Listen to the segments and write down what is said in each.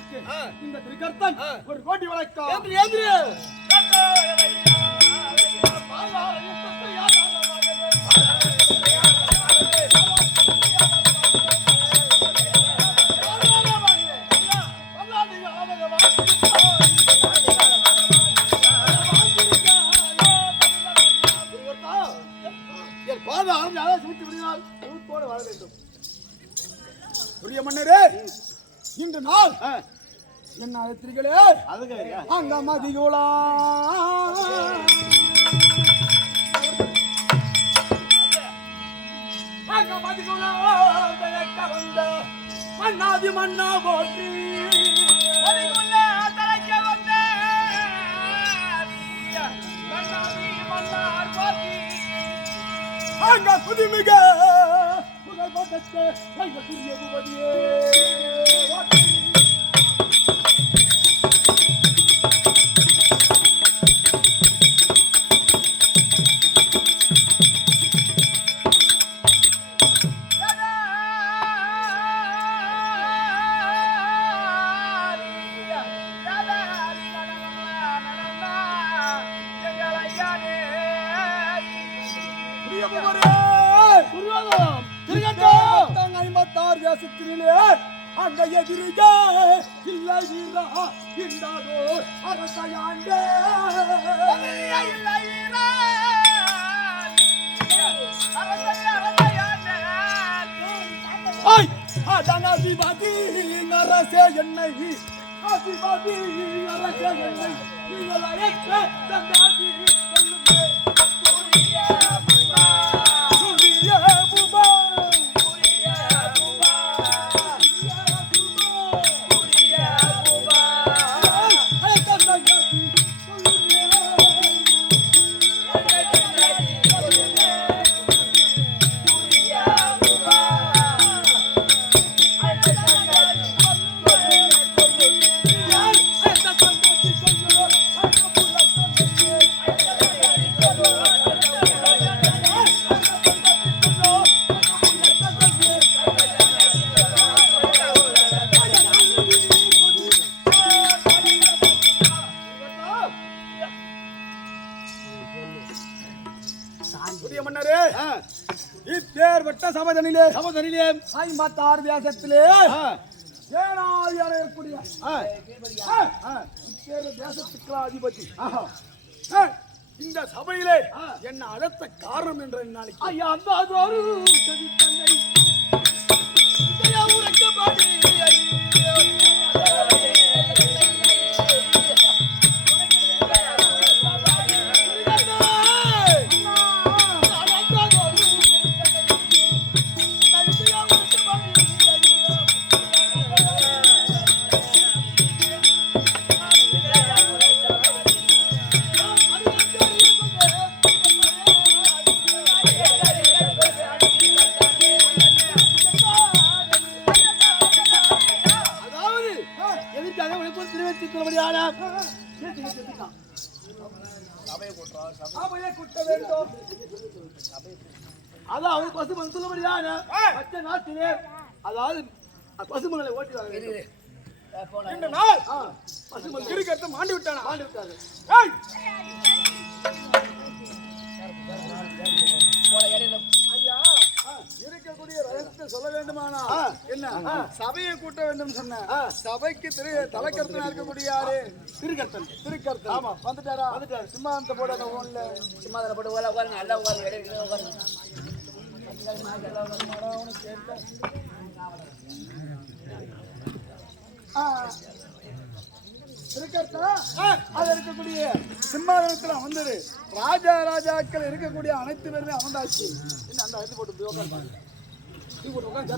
அதுக்கு இந்த திருக்கர்த்தன் ஒரு கோட்டி வழக்கம் இன்று நாள் என்ன அழைத்தீர்களே அங்க மதியோலா அங்க மதியோலா வந்த மன்னாதி மன்னா போற்றி தலைக்க வந்த மன்னாதி மன்னார் போற்றி அங்க புதுமிக புகழ் பட்டத்தை கைகூறிய புவதியே அந்த எதிரிக இல்லை இந்தாதோ அரசையாண்டே அதிபதி அரசே என்னை அதிபதி அரசே என்னை நீங்கள் அழைக்க தந்தாதி சமதனிலே 56 தேசத்திலே ஏனாதிபதி அதிபதி இந்த சபையிலே என்ன அழைத்த காரணம் என்ற நாளைக்கு ஐயா அதாவது பசுமன் சொல்லும்படியான மற்ற நாட்டிலே அதாவது பசுமங்களை ஓட்டி வர பசுமன் இருக்கிறத மாண்டு விட்டானா மாண்டு விட்டாரு ஐயா இருக்கக்கூடிய ரகசியத்தை சொல்ல வேண்டுமானா என்ன சபையை கூட்ட வேண்டும் சொன்ன சபைக்கு தலைக்கர்த்தனா இருக்கக்கூடிய யாரு திருக்கர்த்தன் ஆமா வந்துட்டாரு சிம்மாந்தத்தை போட ஒண்ணுல சிம்மாந்தத்தை போட்டு உட்காருங்க எல்லாம் உட்காருங்க உட்காருங்க இருக்கக்கூடிய சிம்மாதனத்துல வந்தது ராஜாக்கள் இருக்கக்கூடிய அனைத்து பேருமே அமர்ந்தாச்சு அந்த அழைத்து போட்டு உட்காந்து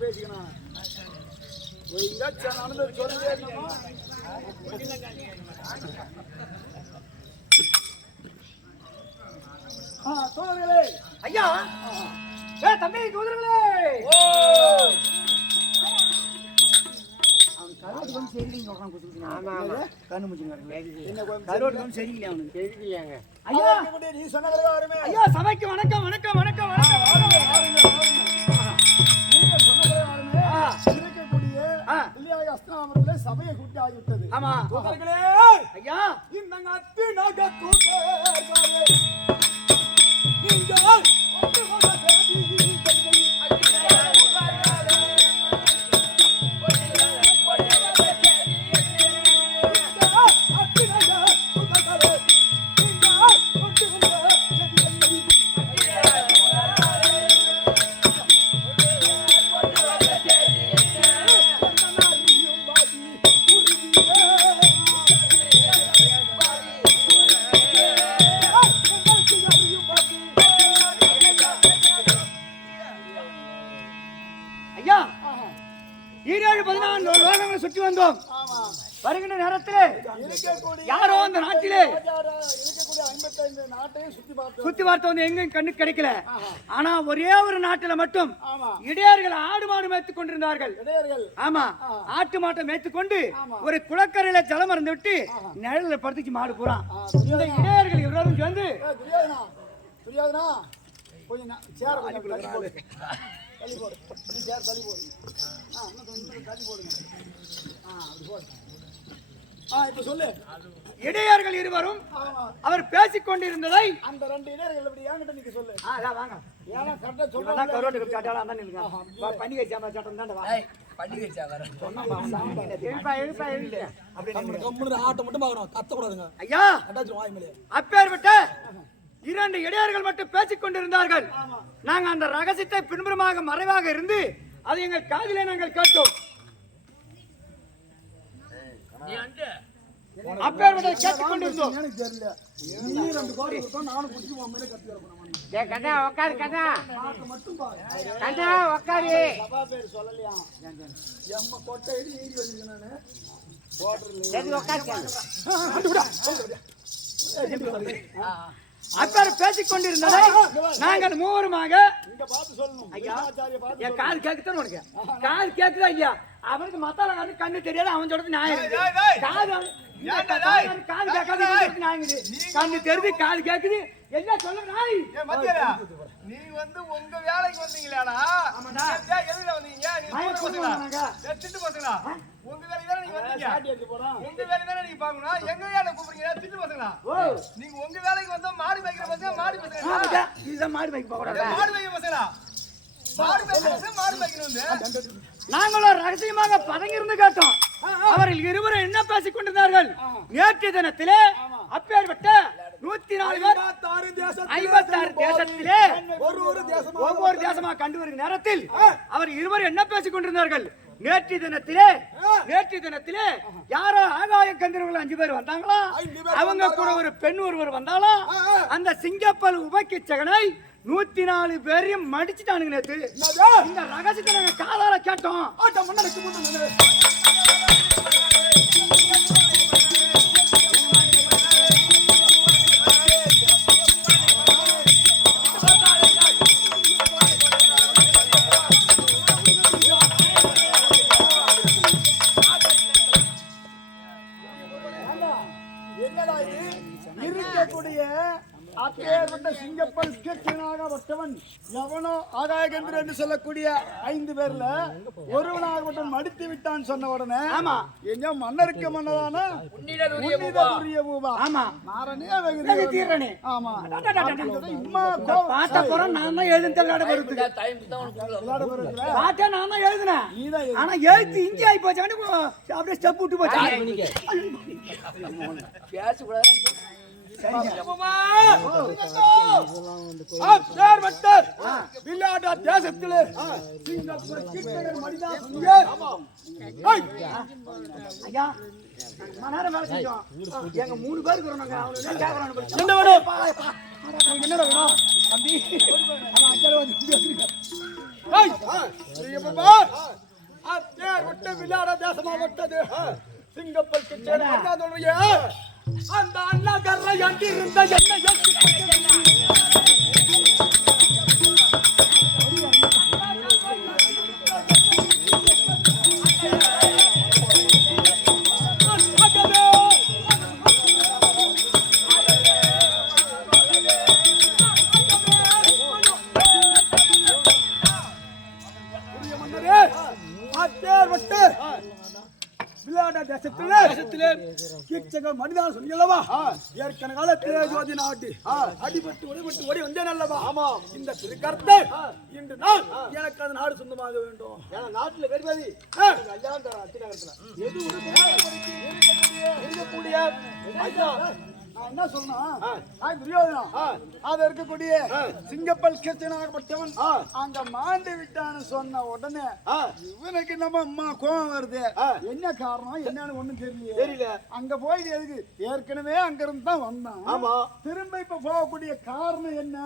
பேசிக்கணும் சோதரர்களே ஐயா தம்பி சோதரர்களே அவன் கருத்து வந்து செய்றீங்க தான் குத்துறீங்க. ஆமா கண்ணு முடிச்சுங்க. என்ன கரோடு வந்து சரியில்லை அவனுக்கு. தெரியுங்க. ஐயா நீ சொன்ன பிரகாரமே ஐயா சபைக்கு வணக்கம் வணக்கம் வணக்கம் வணக்கம். நீங்கள் சொன்ன பிரகாரமே இருக்கக்கூடிய பிள்ளையாய் அஸ்தானத்திலே சபையை கூட்டி ஆகிவிட்டது. ஆமா தூதர்களே ஐயா இந்த அத்தி நக தூதர்களே நீங்கள் ஒன்று கொண்ட சேதி ஐயா 14 லோகங்களை சுற்றி வந்தோம். வருகின்ற நேரத்திலே யாரோ அந்த நாட்டிலே இருக்கக்கூடிய 55 நாட்டையும் சுத்தி பார்த்து வந்து எங்கேயும் கண்ணு கிடைக்கல. ஆனா ஒரே ஒரு நாட்டில மட்டும் ஆமா இடையர்கள் ஆடு மாடு மேய்த்து கொண்டிருந்தார்கள். இடையர்கள் ஆமா ஆட்டு மாட்டை மேய்த்து கொண்டு ஒரு குளக்கரையில ஜலம் மறந்து விட்டு நிழல படுத்துச்சு மாடு பூரா. இந்த இடையர்கள் இவரும் சேர்ந்து துரியோதனா துரியோதனா கொஞ்சம் சேர கொஞ்சம் தள்ளி போடு தள்ளி போடு நீ சேர தள்ளி போடு இன்னும் கொஞ்சம் தள்ளி போடுங்க அப்படி போடு இப்ப சொல்லு இடையர்கள் இருவரும் ஆமா அவர் பேசிக் கொண்டிருந்ததை அந்த ரெண்டு இடையர்கள் இப்படி என்கிட்ட நீங்க சொல்லு வாங்க ஏன்னா கரெக்டா இவன் சொல்றா தான் கரோட்டுக்கு சாட்டாளா தான் நில்லுங்க. பண்டிகை சாம சட்டம் தான் வா. பண்டிகை சாவர. எழுப்பா எழுப்பா எழுப்பா அப்படி நில்லுங்க. கம்முனு ஆட்ட மட்டும் பார்க்கணும் கத்த கூடாதுங்க ஐயா அட்டாச்சு வாய் மேலே அப்பேற்பட்ட 2 இடையர்கள் மட்டும் பேசிக் கொண்டிருந்தார்கள். நாங்க அந்த ரகசியத்தை பின்புறமாக மறைவாக இருந்து அதை எங்கள் காதிலே நாங்கள் கேட்டோம். அப்பேற்பட்ட கேட்டுக் கொண்டிருந்தோம். எனக்கு தெரியல நீ ரெண்டு கோடி கொடுத்தா நானும் குடிச்சு உன் மேலே கத்தி வரணும் டேய் கண்ணா உட்காரு கண்ணா. மட்டும் பாரு கண்ணா உட்காரு. சபா பேர் சொல்லலையா எம்ம கொட்டை ஏறி வந்து நானு போடுறல சரி உட்காரு கண்ணா. அப்பேர் பேசிக் கொண்டிருந்ததை நாங்கள் மூவருமாக இங்க பார்த்து சொல்லணும் ஐயா ஆச்சாரிய பார்த்து என் காது கேக்குதானு உனக்கு காது கேக்குதா இல்லையா? அவனுக்கு மத்தால காது கண்ணு தெரியாது அவன் சொல்றது நியாயம் இருக்கு. காது காது கேட்காது கண்ணு தெரியுது காது கேக்குது என்ன சொல்ல நாய் நீ வந்து உங்க வேலைக்கு வந்தீங்களாடா எதுல வந்தீங்க திட்டு பசங்களா உங்க வேலைக்கு தானே நீங்க வந்தீங்க உங்க வேலைக்கு தானே நீங்க பாக்கணும் எங்க வேலை கூப்பிடுறீங்க திட்டு பசங்களா நீங்க உங்க வேலைக்கு வந்தா மாடு வைக்கிற பசங்க மாடு பசங்க இதுதான் மாடு வைக்க போக கூடாது. மாடு வைக்கிற பசங்களா மாடு வைக்கிற பசங்க மாடு வைக்கணும் நாங்களும் ரகசியமாக பதங்கி இருந்து கேட்டோம். அவர்கள் இருவரும் என்ன பேசிக் கொண்டிருந்தார்கள்? நேற்று தினத்திலே அப்பேற்பட்ட 104 பேர் 56 தேசத்திலே ஒவ்வொரு தேசமா கண்டு வருகிற நேரத்தில் அவர் இருவரும் என்ன பேசிக் கொண்டிருந்தார்கள்? நேற்று தினத்திலே யாரோ ஆகாய கந்திரர்கள் 5 பேர் வந்தாங்களா? அவங்க கூட ஒரு பெண் ஒருவர் வந்தாளா? அந்த சிங்கப்பல் உபக்கிச்சகனை 104 பேரையும் மடிச்சுட்டானுங்க நேத்து. இந்த ரகசியத்தை நாங்க காதால கேட்டோம். என்னடா இது இருக்கக்கூடிய அப்பேற்பட்ட சிங்கப்பல் கேட்கனாக வட்டவன் எவனோ ஆகாயகந்திர என்று சொல்லக்கூடிய 5 பேர்ல ஒருவனாகப்பட்டவன் மடித்து விட்டான் சொன்ன உடனே ஆமா எங்க மன்னருக்கு மன்னதான உன்னிதருரிய பூபா ஆமா மாறனே வெகு தீரனே. ஆமா இம்மா பாட்ட போறோம் நான் தான் எழுதுன விளையாட வருது. பாட்ட நான் தான் எழுதுனேன். ஆனா எழுத்து இஞ்சி ஆயி போச்சானே அப்படியே ஸ்டெப் விட்டு போச்சு. பேச கூடாது. தேசத்திலே ஐயா மணி வேலை செஞ்சோம். எங்க 3 பேருக்கு வரோம். என்னடா வேணும் தம்பி? விளையாட தேசமா விட்டது சிங்கப்பல் சொல்றீங்க அந்த அண்ணா கரை அண்டி இருந்த என்ன கீச்சக மனிதன் சொன்னீங்களவா ஏற்கனவே காலத்திலே ஜோதி நாட்டு அடிபட்டு உடைபட்டு ஓடி வந்தேன் அல்லவா ஆமா இந்த திருக்கர்த்தை இன்று நாள் எனக்கு அது நாடு சொந்தமாக வேண்டும் ஏன்னா நாட்டுல வெறுமதி கல்யாணம் தர அத்திநகரத்துல எது இருக்கக்கூடிய ஐயா நான் என்ன சொன்னா அது இருக்கக்கூடிய சிங்கப்பல் கிருஷ்ணனாகப்பட்டவன் அங்க மாண்டு விட்டான்னு சொன்ன உடனே இவனுக்கு நம்ம அம்மா கோவம் வருது என்ன காரணம் என்னன்னு ஒண்ணும் தெரியல அங்க போய் எதுக்கு ஏற்கனவே அங்க இருந்து தான் வந்தான் ஆமா திரும்ப இப்ப போகக்கூடிய காரணம் என்ன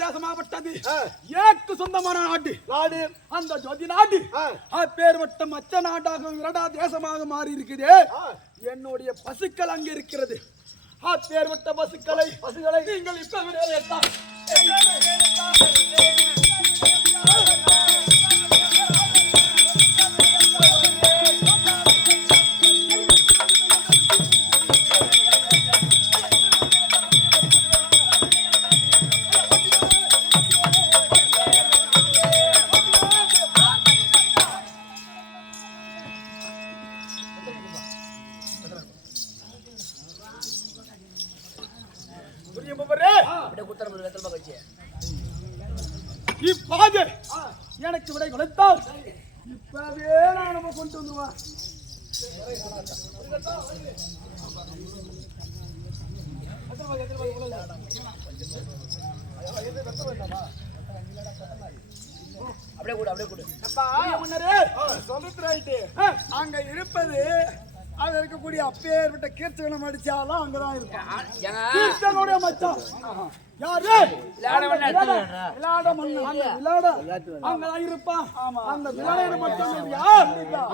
தேசமாகப்பட்டது ஏக்கு சொந்தமான நாடு அந்த ஜோதி நாடு அப்பேற்பட்ட மற்ற நாட்டாக இரடா தேசமாக மாறி இருக்குது என்னுடைய பசுக்கள் அங்க இருக்கிறது அப்பேற்பட்ட பசுக்களை நீங்கள் இப்ப இப்பாது எனக்கு விடை கொடுத்தால் இப்பவே நான் நம்ம கொண்டு வந்துருவான் அங்க இருப்பது அது இருக்கக்கூடிய அப்பேற்பட்ட கீர்த்தனம் அடிச்சாலும் அங்கதான் இருப்பான் மச்சான் யாரு அங்கதான் இருப்பான் அந்த விளையாட மட்டும் யார்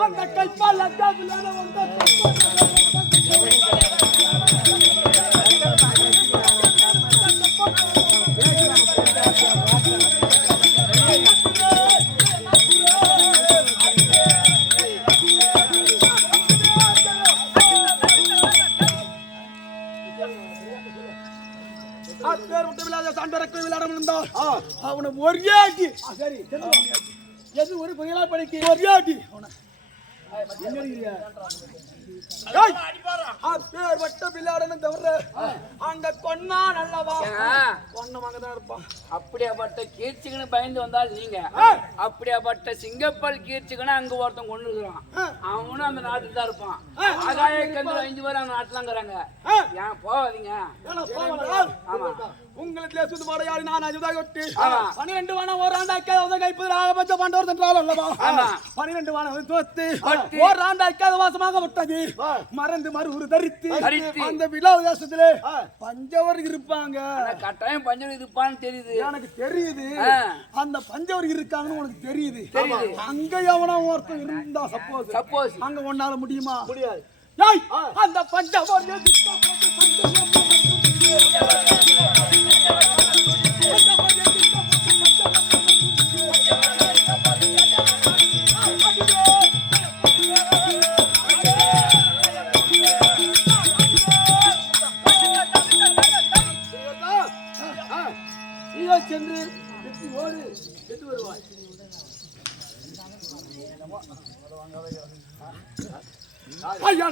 அந்த கைப்பால் விளையாட அவனை ஒரே அடி சரி எது ஒரு புயலா படிக்க ஒரே அடி அப்படியாப்பட்ட கீர்த்திகன்னு பயந்து வந்தால் நீங்க அப்படியாப்பட்ட சிங்கப்பல் கீர்த்திகன்னு அங்க ஒருத்தன் கொண்டு இருக்கிறான் அவனும் அந்த நாட்டுல தான் இருப்பான் ஆகாய கந்து 5 பேர் அந்த நாட்டுல இருக்கிறாங்க ஏன் போவாதீங்க ஆமா உங்களுக்கு சுத்தமான யாரு நான் அஜுதாக ஒட்டு 12 வானம் ஒரு ஆண்டாக்காத கைப்பற்ற பண்டவர் என்றால் அல்லவா 12 வானம் தோத்து ஒரு ஆண்டாக்காத வாசமாக விட்டது மறந்து மறுபுறு தரித்து அந்த விழா தேசத்திலே பஞ்சவர் இருப்பாங்க கட்டாயம் பஞ்சவர் இருப்பான்னு தெரியுது எனக்கு தெரியுது அந்த பஞ்சவர் இருக்காங்கன்னு உனக்கு தெரியுது அங்க எவனா ஒருத்தன் இருந்தா சப்போஸ் அங்க ஒன்னால முடியுமா முடியாது அந்த பஞ்சவர் சென்று எட்டு வருவாய் ஐயா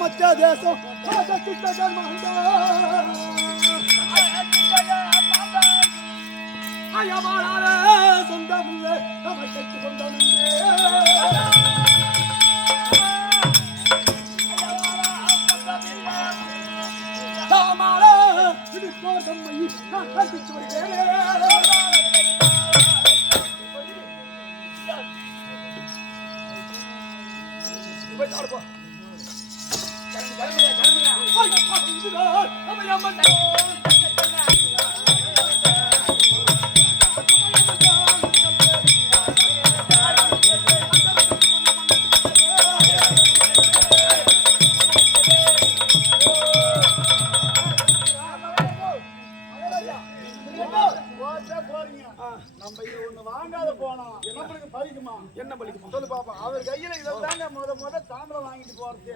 மச்ச தேசம் சொந்தம் சொந்தம் என்ன பலிக்குமா சொல்லு பாப்பா அவர் கையில இதெல்லாம் முத தாமிரம் வாங்கிட்டு போறது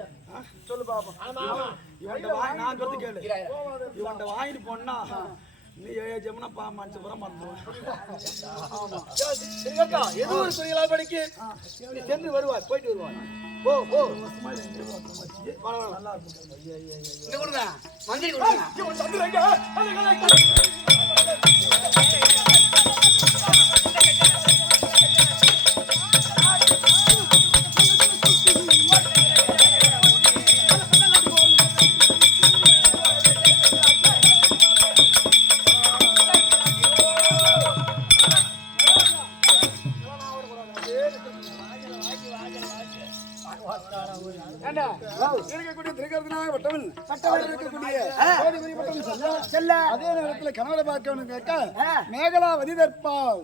சொல்லு பாப்பா நான் சொல்லி கேளு இவன்ட்ட வாங்கிட்டு போனா நீ ஜெமுனா மனுஷபுரம் மறந்துடுவேன். ஏதோ ஒரு துறையில படிக்க நீ சென்று வருவார், போயிட்டு வருவார். ஓ ஓ நல்லா இருக்கும். இங்க கொடுங்க மந்திரி கொடுங்க. ஏண்டா, இருக்கக்கூடிய திருக்கரத்தினாக பட்டவன் இருக்கக்கூடிய கோடிபுரி பட்டவன் செல்ல அதே நேரத்தில் கணவரை பார்க்கணும் கேட்க மேகலா வதிதற்பால்